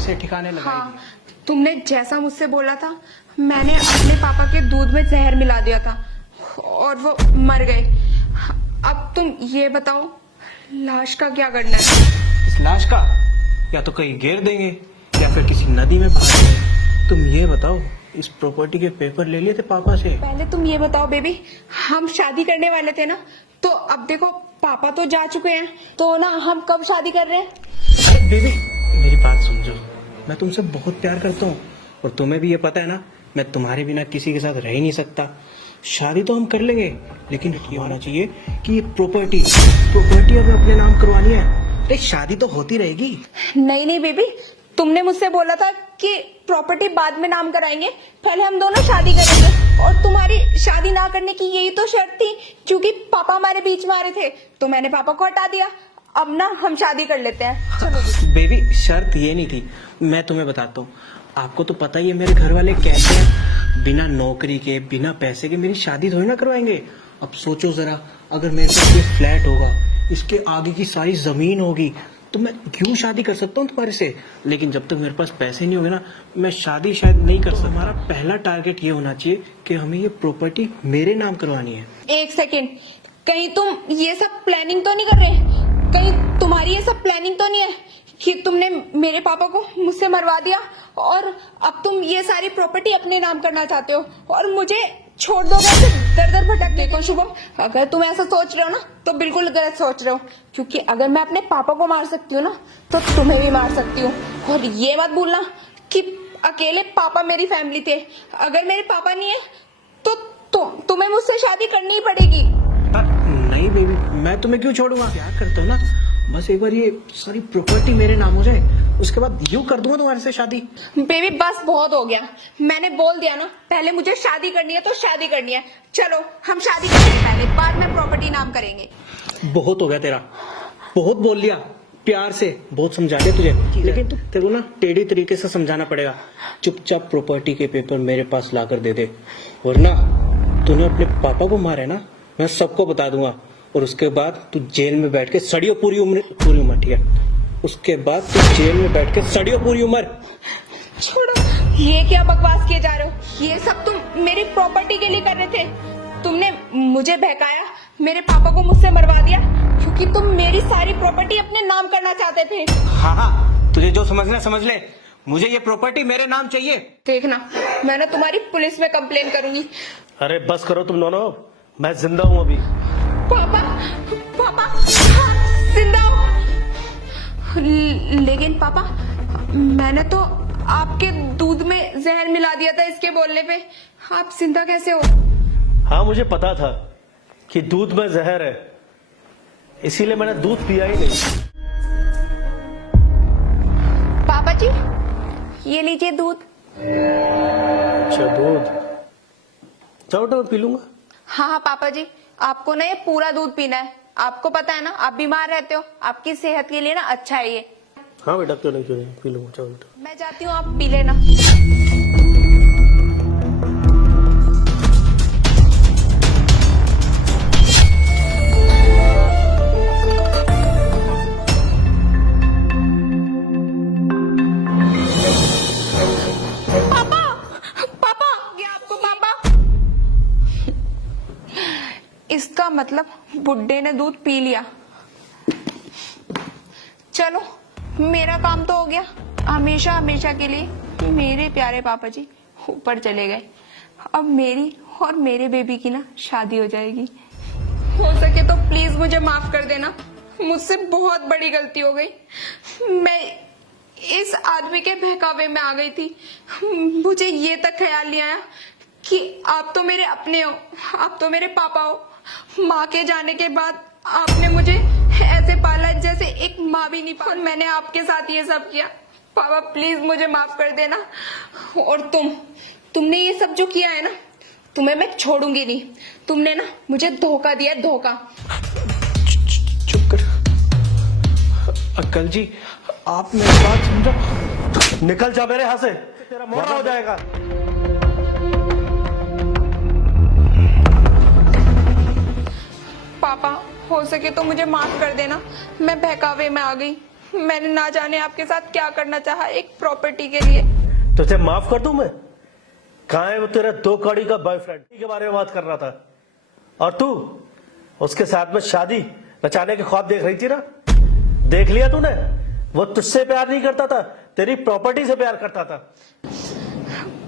से ठिकाने लगाएगी। हाँ, तुमने जैसा मुझसे बोला था मैंने अपने पापा के दूध में जहर मिला दिया था और वो मर गए। अब तुम ये बताओ लाश का क्या करना है? इस लाश का या तो कहीं गिर देंगे या फिर किसी नदी में बहा देंगे। तुम ये बताओ, इस प्रॉपर्टी के पेपर ले लिए थे पापा से? पहले तुम ये बताओ बेबी, हम शादी करने वाले थे ना, तो अब देखो पापा तो जा चुके हैं, तो ना हम कब शादी कर रहे हैं? अरे बेबी मेरी बात समझो, मैं तुमसे बहुत प्यार करता हूँ और तुम्हें भी ये पता है ना, मैं तुम्हारे बिना किसी के साथ रह ही नहीं सकता। शादी तो हम कर लेंगे, लेकिन ये होना चाहिए कि ये प्रॉपर्टी हमें अपने नाम करवानी है। अरे शादी तो होती रहेगी। नहीं नहीं बेबी, तुमने मुझसे बोला था कि प्रॉपर्टी बाद में नाम कराएंगे, पहले हम दोनों शादी करेंगे। और तुम्हारी शादी ना करने की यही तो शर्त थी, क्योंकि पापा हमारे बीच में आ रहे थे, तो मैंने पापा को हटा दिया। अब ना हम शादी कर लेते हैं, चलो। बेबी शर्त ये नहीं थी, मैं तुम्हें बताता हूँ। आपको तो पता ही है मेरे घर वाले कैसे हैं, बिना नौकरी के बिना पैसे के मेरी शादी थोड़ी ना करवाएंगे। अब सोचो जरा, अगर मेरे पास ये फ्लैट होगा, इसके आगे की सारी जमीन होगी, तो मैं क्यों शादी कर सकता हूँ तुम्हारे से। लेकिन जब तक मेरे पास पैसे नहीं होंगे ना, मैं शादी शायद नहीं कर सकता। हमारा पहला टारगेट ये होना चाहिए कि हमें ये प्रॉपर्टी मेरे नाम करवानी है। एक सेकेंड, कहीं तुम ये सब प्लानिंग तो नहीं कर रहे? कहीं तुम्हारी ये सब प्लानिंग तो नहीं है कि तुमने मेरे पापा को मुझसे मरवा दिया और अब तुम ये सारी प्रॉपर्टी अपने नाम करना चाहते हो और मुझे छोड़ दोगे दर दर भटक? देखो शुभम, अगर तुम ऐसा सोच रहे हो ना तो बिल्कुल गलत सोच रहे हो, क्योंकि अगर मैं अपने पापा को मार सकती हूँ ना तो तुम्हें भी मार सकती हूँ। और ये मत भूलना कि अकेले पापा मेरी फैमिली थे, अगर मेरे पापा नहीं है तो तुम्हें मुझसे शादी करनी ही पड़ेगी। नहीं बेबी, मैं तुम्हें क्यों छोड़ूंगा? प्यार करता हूँ ना, बस एक बार ये सारी प्रॉपर्टी मेरे नाम हो जाए, उसके बाद यूं कर दूंगा तुम्हारे से शादी। बेबी बस बहुत हो गया, मैंने बोल दिया ना, पहले मुझे शादी करनी है तो शादी करनी है। चलो हम शादी करेंगे पहले, बाद में प्रॉपर्टी नाम करेंगे। बहुत हो गया तेरा, बहुत बोल लिया, प्यार से बहुत समझा दिया तुझे, लेकिन तेरे को ना टेढ़ी तरीके से समझाना पड़ेगा। चुपचाप प्रॉपर्टी के पेपर मेरे पास लाकर दे दे, वरना तूने अपने पापा को मारा है ना, मैं सबको बता दूंगा। और उसके बाद तू जेल में बैठ के सड़ियो पूरी उम्र, ठीक है? उसके बाद तू जेल में बैठ के सड़ियो पूरी उम्र। छोड़ो, ये क्या बकवास किए जा रहे हो? ये सब तुम मेरी प्रॉपर्टी के लिए कर रहे थे। तुमने मुझे बहकाया, मेरे पापा को मुझसे मरवा दिया, क्योंकि तुम मेरी सारी प्रॉपर्टी अपने नाम करना चाहते थे। हाँ, तुझे जो समझना समझ ले, मुझे ये प्रॉपर्टी मेरे नाम चाहिए। देखना, मैं तुम्हारी पुलिस में कंप्लेन करूंगी। अरे बस करो तुम दोनों, मैं जिंदा हूँ अभी। पापा, पापा, हाँ, जिंदा हूँ। लेकिन पापा, मैंने तो आपके दूध में जहर मिला दिया था इसके बोलने पे, आप जिंदा कैसे हो? हाँ मुझे पता था कि दूध में जहर है, इसीलिए मैंने दूध पिया ही नहीं। पापा जी, ये लीजिए दूध। अच्छा दूध, चलो तो मैं पी लूंगा। हाँ पापा जी, आपको ना ये पूरा दूध पीना है। आपको पता है ना आप बीमार रहते हो, आपकी सेहत के लिए ना अच्छा है ये। हाँ बेटा, क्यों नहीं पी लूंगा, चलो बेटा। मैं जाती हूँ, आप पी लेना। पापा, पापा, ये आपको पापा। इसका मतलब बुड्ढे ने दूध पी लिया। चलो मेरा काम तो हो गया, हमेशा हमेशा के लिए मेरे प्यारे पापा जी ऊपर चले गए। अब मेरी और मेरे बेबी की ना शादी हो जाएगी। हो सके तो प्लीज मुझे माफ कर देना, मुझसे बहुत बड़ी गलती हो गई। मैं इस आदमी के बहकावे में आ गई थी, मुझे ये तक ख्याल नहीं आया कि आप तो मेरे अपने हो, आप तो मेरे पापा हो। माँ के जाने के बाद आपने मुझे ऐसे पाला जैसे एक माँ भी नहीं पाला। मैंने आपके साथ ये सब किया। पापा प्लीज मुझे माफ कर देना। और तुमने ये सब जो किया है ना, तुम्हें मैं छोड़ूंगी नहीं। तुमने ना मुझे धोखा दिया, धोखा। चुप कर अंकल जी, आप मेरी बात समझो। निकल जा मेरे यहाँ से, तेरा मोड़ा हो जाएगा। पापा हो सके तो मुझे माफ कर देना, मैं बहकावे में आ गई। मैंने ना जाने आपके साथ क्या करना चाहा एक प्रॉपर्टी के लिए। तुझे माफ कर दूं मैं? कहाँ है वो तेरा 2 कौड़ी का बॉयफ्रेंड के बारे में बात कर रहा था, और तू उसके साथ में शादी रचाने के ख्वाब देख रही थी ना? देख लिया तूने? वो तुझसे प्यार नहीं करता था, तेरी प्रॉपर्टी से प्यार करता था।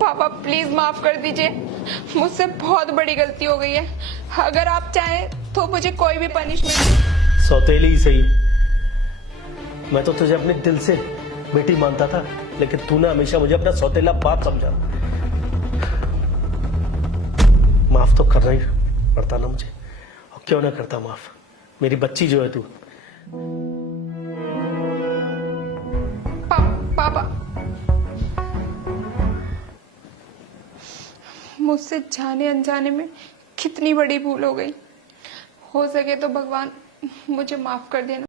पापा प्लीज माफ कर दीजिए, मुझसे बहुत बड़ी गलती हो गई है। अगर आप चाहें तो मुझे कोई भी पनिशमेंट। सौतेली ही सही, मैं तो तुझे अपने दिल से बेटी मानता था, लेकिन तूने हमेशा मुझे अपना सौतेला बाप समझा। माफ तो करना ही पड़ता ना मुझे, और क्यों ना करता माफ, मेरी बच्ची जो है तू। पापा मुझसे जाने अनजाने में कितनी बड़ी भूल हो गई। हो सके तो भगवान मुझे माफ कर देना।